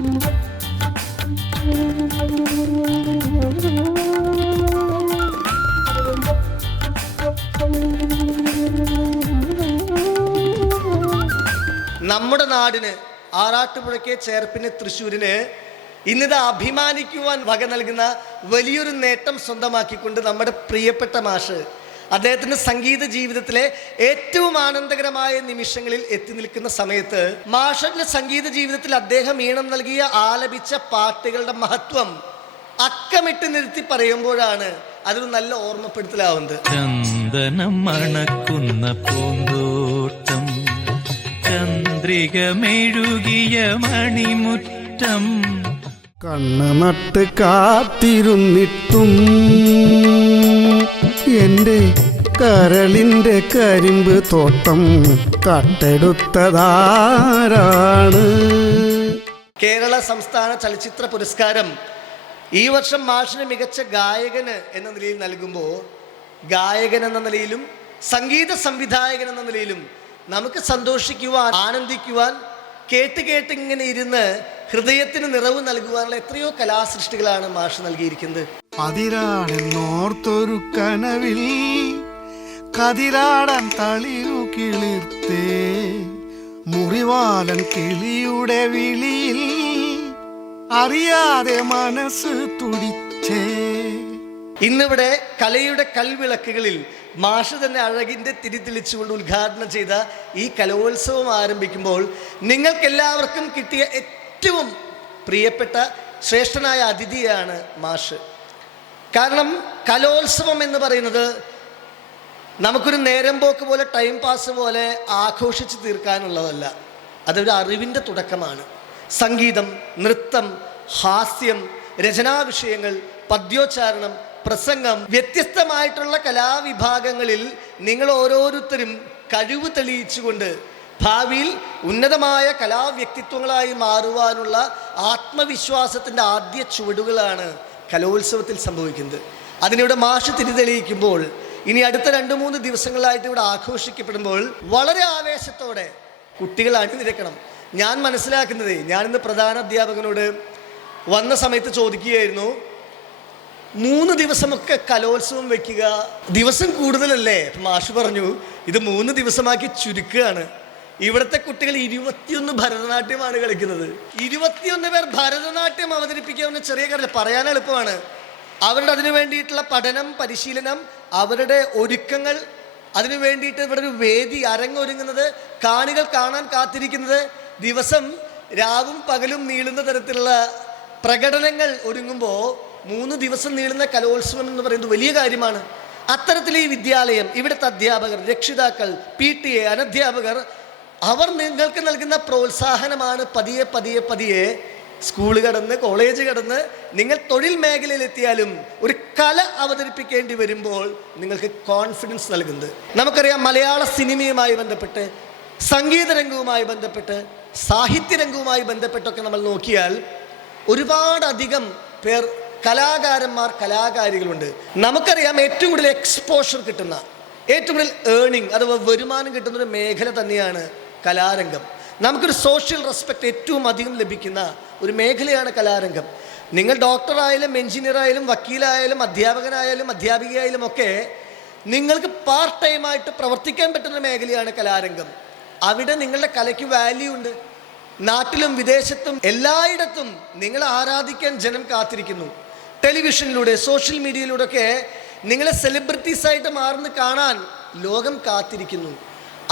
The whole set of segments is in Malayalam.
നമ്മുടെ നാടിന്, ആറാട്ടുപുഴയ്ക്ക്, ചേർപ്പിന്, തൃശ്ശൂരിന് ഇന്നിത് അഭിമാനിക്കുവാൻ വക നൽകുന്ന വലിയൊരു നേട്ടം സ്വന്തമാക്കിക്കൊണ്ട് നമ്മുടെ പ്രിയപ്പെട്ട മാഷ് അദ്ദേഹത്തിൻ്റെ സംഗീത ജീവിതത്തിലെ ഏറ്റവും ആനന്ദകരമായ നിമിഷങ്ങളിൽ എത്തി നിൽക്കുന്ന സമയത്ത് മാഷിന്റെ സംഗീത ജീവിതത്തിൽ അദ്ദേഹം ഈണം നൽകിയ ആലപിച്ച പാട്ടുകളുടെ മഹത്വം അക്കമിട്ട് നിർത്തി പറയുമ്പോഴാണ് അതൊരു നല്ല ഓർമ്മപ്പെടുത്തലാവുന്നത്. ചന്ദനം മണക്കുന്ന പൂന്തോട്ടം, ചന്ദ്രിക മെഴുകിയ മണിമുറ്റം, കണ്ണ് നട്ട് കാത്തിരുന്നിട്ടും എൻ്റെ കരളിൻ്റെ കരിമ്പ് തോട്ടം കട്ടെടുത്തതാരാണ്? കേരള സംസ്ഥാന ചലച്ചിത്ര പുരസ്കാരം ഈ വർഷം മാഷിന് മികച്ച ഗായകന് എന്ന നിലയിൽ നൽകുമ്പോൾ, ഗായകൻ എന്ന നിലയിലും സംഗീത സംവിധായകൻ എന്ന നിലയിലും നമുക്ക് സന്തോഷിക്കുവാൻ, ആനന്ദിക്കുവാൻ, കേട്ട് ഇങ്ങനെ ഇരുന്ന് ഹൃദയത്തിന് നിറവ് നൽകുവാനുള്ള എത്രയോ കലാസൃഷ്ടികളാണ് മാഷ് നൽകിയിരിക്കുന്നത്. അതിരാണെന്നോർത്തൊരു കനവിൽ കതിരാടൻ തളിരു കിളിർത്തേ, മുറിവാലൻ കിളിയുടെ വിളിയിൽ അറിയാതെ മനസ്സ് തുടിച്ചേ. ഇന്നിവിടെ കലയുടെ കൽവിളക്കുകളിൽ മാഷ് തന്നെ അഴകിൻ്റെ തിരിതെളിച്ചുകൊണ്ട് ഉദ്ഘാടനം ചെയ്ത ഈ കലോത്സവം ആരംഭിക്കുമ്പോൾ നിങ്ങൾക്കെല്ലാവർക്കും കിട്ടിയ ഏറ്റവും പ്രിയപ്പെട്ട ശ്രേഷ്ഠനായ അതിഥിയാണ് മാഷ്. കാരണം കലോത്സവം എന്ന് പറയുന്നത് നമുക്കൊരു നേരം പോക്ക് പോലെ, ടൈം പാസ് പോലെ ആഘോഷിച്ച് തീർക്കാനുള്ളതല്ല. അതൊരു അറിവിൻ്റെ തുടക്കമാണ്. സംഗീതം, നൃത്തം, ഹാസ്യം, രചനാവിഷയങ്ങൾ, പദ്യോച്ചാരണം, പ്രസംഗം, വ്യത്യസ്തമായിട്ടുള്ള കലാവിഭാഗങ്ങളിൽ നിങ്ങൾ ഓരോരുത്തരും കഴിവ് തെളിയിച്ചുകൊണ്ട് ഭാവിയിൽ ഉന്നതമായ കലാവ്യക്തിത്വങ്ങളായി മാറുവാനുള്ള ആത്മവിശ്വാസത്തിൻ്റെ ആദ്യ ചുവടുകളാണ് കലോത്സവത്തിൽ സംഭവിക്കുന്നത്. അതിനിവിടെ മാഷ് തിരിതെളിയിക്കുമ്പോൾ, ഇനി അടുത്ത 2-3 ദിവസങ്ങളായിട്ട് ഇവിടെ ആഘോഷിക്കപ്പെടുമ്പോൾ വളരെ ആവേശത്തോടെ കുട്ടികൾ അണിനിരക്കണം. ഞാൻ മനസ്സിലാക്കുന്നത്, ഞാനിന്ന് പ്രധാന അധ്യാപകനോട് വന്ന സമയത്ത് ചോദിക്കുകയായിരുന്നു, 3 ദിവസമൊക്കെ കലോത്സവം വെക്കുക, ദിവസം കൂടുതലല്ലേ? മാഷ് പറഞ്ഞു, ഇത് 3 ദിവസമാക്കി ചുരുക്കുകയാണ്. ഇവിടുത്തെ കുട്ടികൾ 21 ഭരതനാട്യമാണ് കളിക്കുന്നത്. 21 പേർ ഭരതനാട്യം അവതരിപ്പിക്കാവുന്ന ചെറിയ കാര്യം പറയാൻ എളുപ്പമാണ്. അവരുടെ അതിനു വേണ്ടിയിട്ടുള്ള പഠനം, പരിശീലനം, അവരുടെ ഒരുക്കങ്ങൾ, അതിനു വേണ്ടിയിട്ട് ഇവിടെ ഒരു വേദി അരങ്ങൊരുങ്ങുന്നത്, കാണികൾ കാണാൻ കാത്തിരിക്കുന്നത്, ദിവസം രാവും പകലും നീളുന്ന തരത്തിലുള്ള പ്രകടനങ്ങൾ ഒരുങ്ങുമ്പോൾ 3 ദിവസം നീളുന്ന കലോത്സവം എന്ന് പറയുന്നത് വലിയ കാര്യമാണ്. അത്തരത്തിൽ ഈ വിദ്യാലയം, ഇവിടുത്തെ അധ്യാപകർ, രക്ഷിതാക്കൾ, PTA, അനധ്യാപകർ, അവർ നിങ്ങൾക്ക് നൽകുന്ന പ്രോത്സാഹനമാണ് പതിയെ പതിയെ പതിയെ സ്കൂൾ കടന്ന്, കോളേജ് കടന്ന്, നിങ്ങൾ തൊഴിൽ മേഖലയിലെത്തിയാലും ഒരു കല അവതരിപ്പിക്കേണ്ടി വരുമ്പോൾ നിങ്ങൾക്ക് കോൺഫിഡൻസ് നൽകുന്നത്. നമുക്കറിയാം, മലയാള സിനിമയുമായി ബന്ധപ്പെട്ട്, സംഗീത രംഗവുമായി ബന്ധപ്പെട്ട്, സാഹിത്യരംഗവുമായി ബന്ധപ്പെട്ടൊക്കെ നമ്മൾ നോക്കിയാൽ ഒരുപാടധികം പേർ, കലാകാരന്മാർ, കലാകാരികളുണ്ട്. നമുക്കറിയാം, ഏറ്റവും കൂടുതൽ എക്സ്പോഷർ കിട്ടുന്ന, ഏറ്റവും കൂടുതൽ ഏർണിംഗ് അഥവാ വരുമാനം കിട്ടുന്ന ഒരു മേഖല തന്നെയാണ് കലാരംഗം. നമുക്കൊരു സോഷ്യൽ റെസ്പെക്റ്റ് ഏറ്റവും അധികം ലഭിക്കുന്ന ഒരു മേഖലയാണ് കലാരംഗം. നിങ്ങൾ ഡോക്ടറായാലും, എൻജിനീയറായാലും, വക്കീലായാലും, അധ്യാപകനായാലും, അധ്യാപികയായാലും ഒക്കെ നിങ്ങൾക്ക് പാർട്ട് ടൈമായിട്ട് പ്രവർത്തിക്കാൻ പറ്റുന്ന മേഖലയാണ് കലാരംഗം. അവിടെ നിങ്ങളുടെ കലയ്ക്ക് വാല്യൂ ഉണ്ട്. നാട്ടിലും വിദേശത്തും എല്ലായിടത്തും നിങ്ങളെ ആരാധിക്കാൻ ജനം കാത്തിരിക്കുന്നു. ടെലിവിഷനിലൂടെ, സോഷ്യൽ മീഡിയയിലൂടെ ഒക്കെ നിങ്ങളെ സെലിബ്രിറ്റീസായിട്ട് മാറുന്ന കാണാൻ ലോകം കാത്തിരിക്കുന്നു.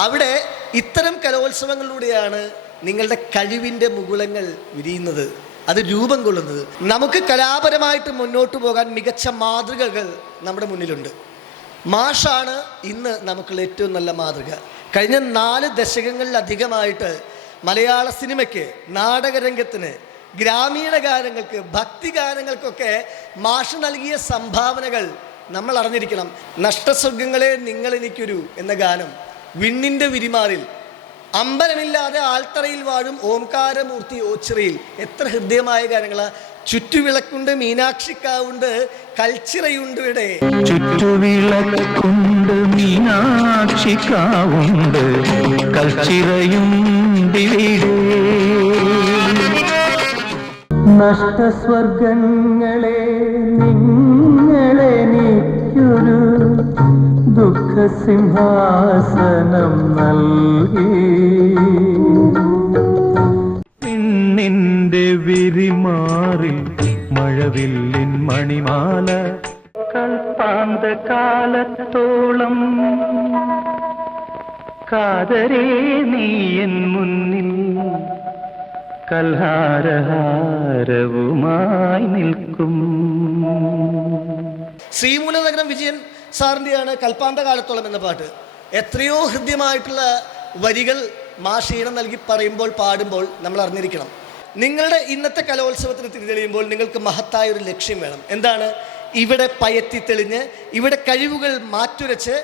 അവിടെ ഇത്തരം കലോത്സവങ്ങളിലൂടെയാണ് നിങ്ങളുടെ കഴിവിൻ്റെ മുകുളങ്ങൾ വിരിയുന്നത്, അത് രൂപം കൊള്ളുന്നത്. നമുക്ക് കലാപരമായിട്ട് മുന്നോട്ട് പോകാൻ മികച്ച മാതൃകകൾ നമ്മുടെ മുന്നിലുണ്ട്. മാഷാണ് ഇന്ന് നമുക്കുള്ള ഏറ്റവും നല്ല മാതൃക. കഴിഞ്ഞ 4 ദശകങ്ങളിലധികമായിട്ട് മലയാള സിനിമയ്ക്ക്, നാടകരംഗത്തിന്, ഗ്രാമീണ ഗാനങ്ങൾക്ക്, ഭക്തിഗാനങ്ങൾക്കൊക്കെ മാഷ് നൽകിയ സംഭാവനകൾ നമ്മൾ അറിഞ്ഞിരിക്കണം. നഷ്ടസ്വർഗങ്ങളെ നിങ്ങളെനിക്കൊരു എന്ന ഗാനം, വിണ്ണിൻ്റെ വിരിമാറിൽ, അമ്പലമില്ലാതെ ആൽത്തറയിൽ വാഴും ഓംകാരമൂർത്തി ഓച്ചിറയിൽ, എത്ര ഹൃദയമായ ഗാനങ്ങളാ. ചുറ്റുവിളക്കുണ്ട്, മീനാക്ഷിക്കാവുണ്ട്, കൽച്ചിറയുണ്ട്, ഇവിടെ ചുറ്റുവിളക്കുണ്ട്, മീനാക്ഷിക്കാവുണ്ട്, കൽച്ചിറയുണ്ട്. നഷ്ടസ്വർഗങ്ങളെ നിങ്ങളെനിക്കൊരു ദുഃഖസിംഹാസനം നൽകി നിന്റെ വിരിമാറിൽ മഴവില്ലിൻ മണിമാല കൽപ്പാന്ത കാലത്തോളം കാതരേ നീയൻ മുന്നിൽ കൽഹാരഹാരവുമായി നിൽക്കും. ശ്രീമൂലനഗരം വിജയൻ സാറിൻ്റെയാണ് കൽപ്പാന്ത കാലത്തോളം എന്ന പാട്ട്. എത്രയോ ഹൃദ്യമായിട്ടുള്ള വരികൾ മാഷീണം നൽകി പറയുമ്പോൾ പാടുമ്പോൾ നമ്മൾ അറിഞ്ഞിരിക്കണം. നിങ്ങളുടെ ഇന്നത്തെ കലോത്സവത്തിന് തിരിതെളിയുമ്പോൾ നിങ്ങൾക്ക് മഹത്തായ ഒരു ലക്ഷ്യം വേണം. എന്താണ്? ഇവിടെ പയറ്റി തെളിഞ്ഞ് ഇവിടെ കഴിവുകൾ മാറ്റുരച്ച്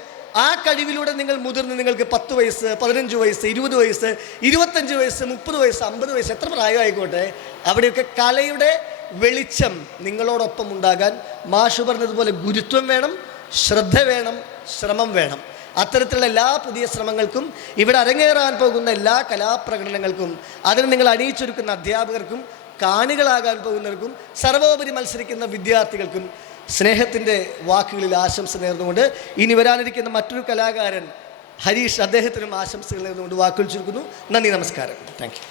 ആ കഴിവിലൂടെ നിങ്ങൾ മുതിർന്ന് നിങ്ങൾക്ക് 10 വയസ്സ് 15 വയസ്സ് 20 വയസ്സ് 25 വയസ്സ് 30 വയസ്സ് 50 വയസ്സ് എത്ര പ്രായമായിക്കോട്ടെ അവിടെയൊക്കെ കലയുടെ വെളിച്ചം നിങ്ങളോടൊപ്പം ഉണ്ടാകാൻ മാഷ് പറഞ്ഞതുപോലെ ഗുരുത്വം വേണം, ശ്രദ്ധ വേണം, ശ്രമം വേണം. അത്തരത്തിലുള്ള എല്ലാ പുതിയ ശ്രമങ്ങൾക്കും ഇവിടെ അരങ്ങേറാൻ പോകുന്ന എല്ലാ കലാപ്രകടനങ്ങൾക്കും അതിന് നിങ്ങൾ അണിയിച്ചൊരുക്കുന്ന അധ്യാപകർക്കും കാണികളാകാൻ പോകുന്നവർക്കും സർവോപരി മത്സരിക്കുന്ന വിദ്യാർത്ഥികൾക്കും സ്നേഹത്തിൻ്റെ വാക്കുകളിൽ ആശംസ നേർന്നുകൊണ്ട് ഇനി വരാനിരിക്കുന്ന മറ്റൊരു കലാകാരൻ ഹരീഷ് അദ്ദേഹത്തിനും ആശംസകൾ നേർന്നുകൊണ്ട് വാക്കുകൾ ചുരുക്കുന്നു. നന്ദി, നമസ്കാരം. Thank you.